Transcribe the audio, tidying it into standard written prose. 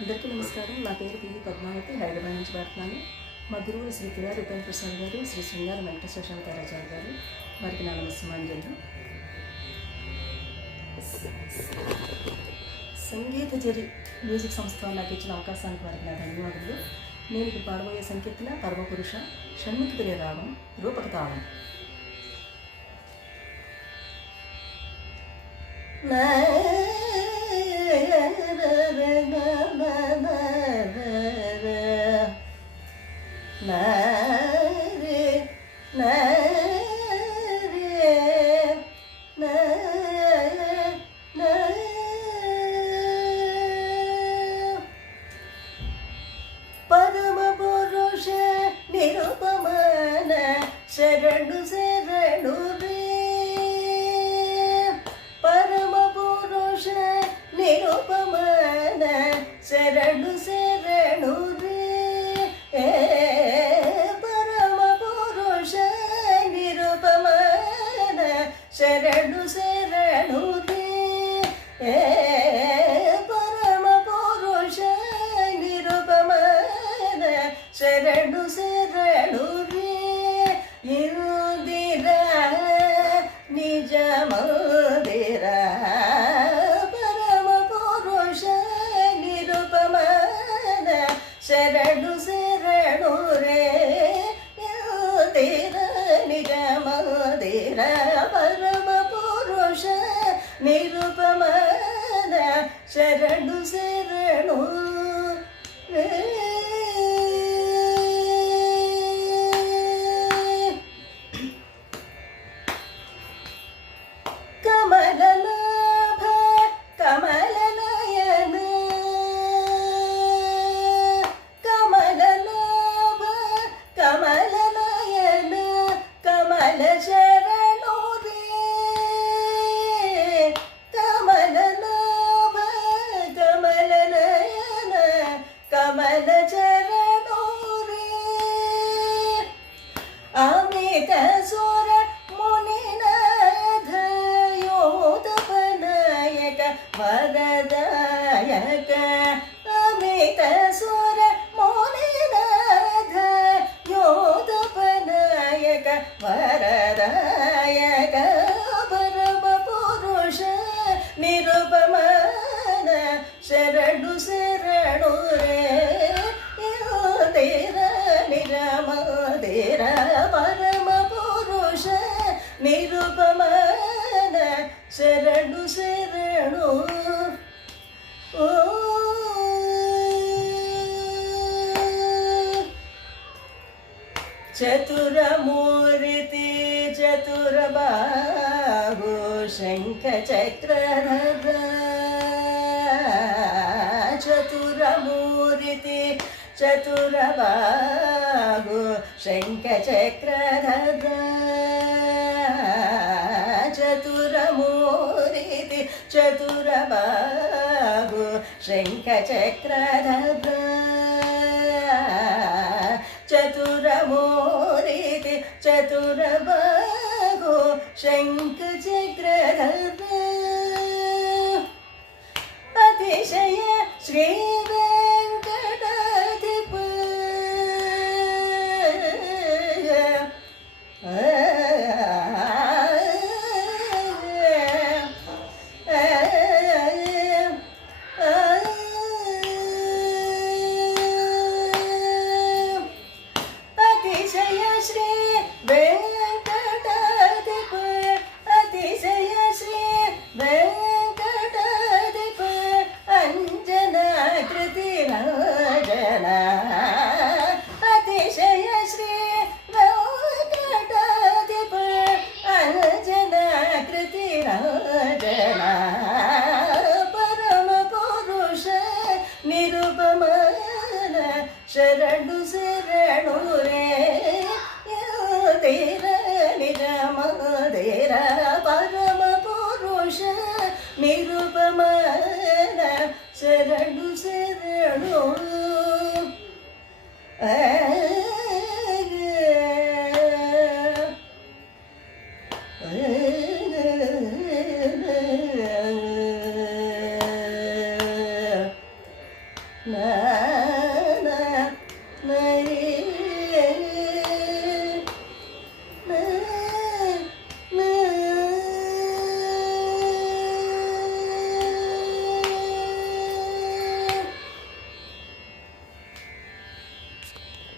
అందరికీ నమస్కారం. నా పేరు పివి పద్మావతి, హైదరాబాద్ నుంచి పాడుతున్నాను. మా గురువులు శ్రీ కిడారి ఉపేంద్ర ప్రసాద్ గారు, శ్రీ శృంగార వెంకటేశ్వర శాంతారాచార్య గారు, వారికి నా నమస్సుమాంజలు. సంగీత జరి మ్యూజిక్ సంస్థ నాకు ఇచ్చిన అవకాశానికి వారికి నా ధన్యవాదాలు. నేను ఇప్పుడు పాడబోయే సంకీర్తన పరమపురుష షణ్ముఖ ప్రియ రాగం, రూపక తాళం. పరమ పురుష నిరుపమాన శరణు శరణు రే, పరమ పురుష నిరుపమాన శరణు శరణు రే, పరమ పురుష నిరుపమాన శరణు శరణు రే, శరణు శరణు రే, ఇందిరా నిజమందిరా, పరమ పురుష నిరుపమాన శరణు శరణు రే, ఇందిరా నిజమందిరా, పరమ పురుష నిరుపమాన శరణు శరణు రే. కమలనాభ కమలనయన, కమలనాభ కమలనయన, కమల శరణు రే, కమలనాభ కమలనయన, కమల శరణు రే, అమిత సుర వరదాయక, అమిత సుర మునినాథ యోధపనాయక వరదాయక, పరమ పురుష నిరుపమాన శరణు శరణు రే, తేరా నిరమదేరా, పరమ పురుష నిరుపమాన శరణు శరణు. చతురమూర్తి చతురబాహు శంఖ చక్రధర, చతురమూర్తి చతురబాహు శంఖ చక్రధర, చతురమూర్తి చతురబాహు శంఖ చక్రధర, చతురమూర్తి చతురబాహు శంఖ చక్రధర, అతిశయ శ్రీ వెంకటాధిప, అతిశయ శ్రీ వెంకటాధిప, అతిశయ శ్రీ వెంకటాధిప, అంజనాకృతి రాజన, అతిశయ శ్రీ వెంకటాధిప, అంజనాకృతి రాజన, పరమ పురుష నిరుపమాన శరణు శరణు రే, తేరా నిజమదేరా, పరమ పురుష నిరుపమాన శరణు శరణు. నా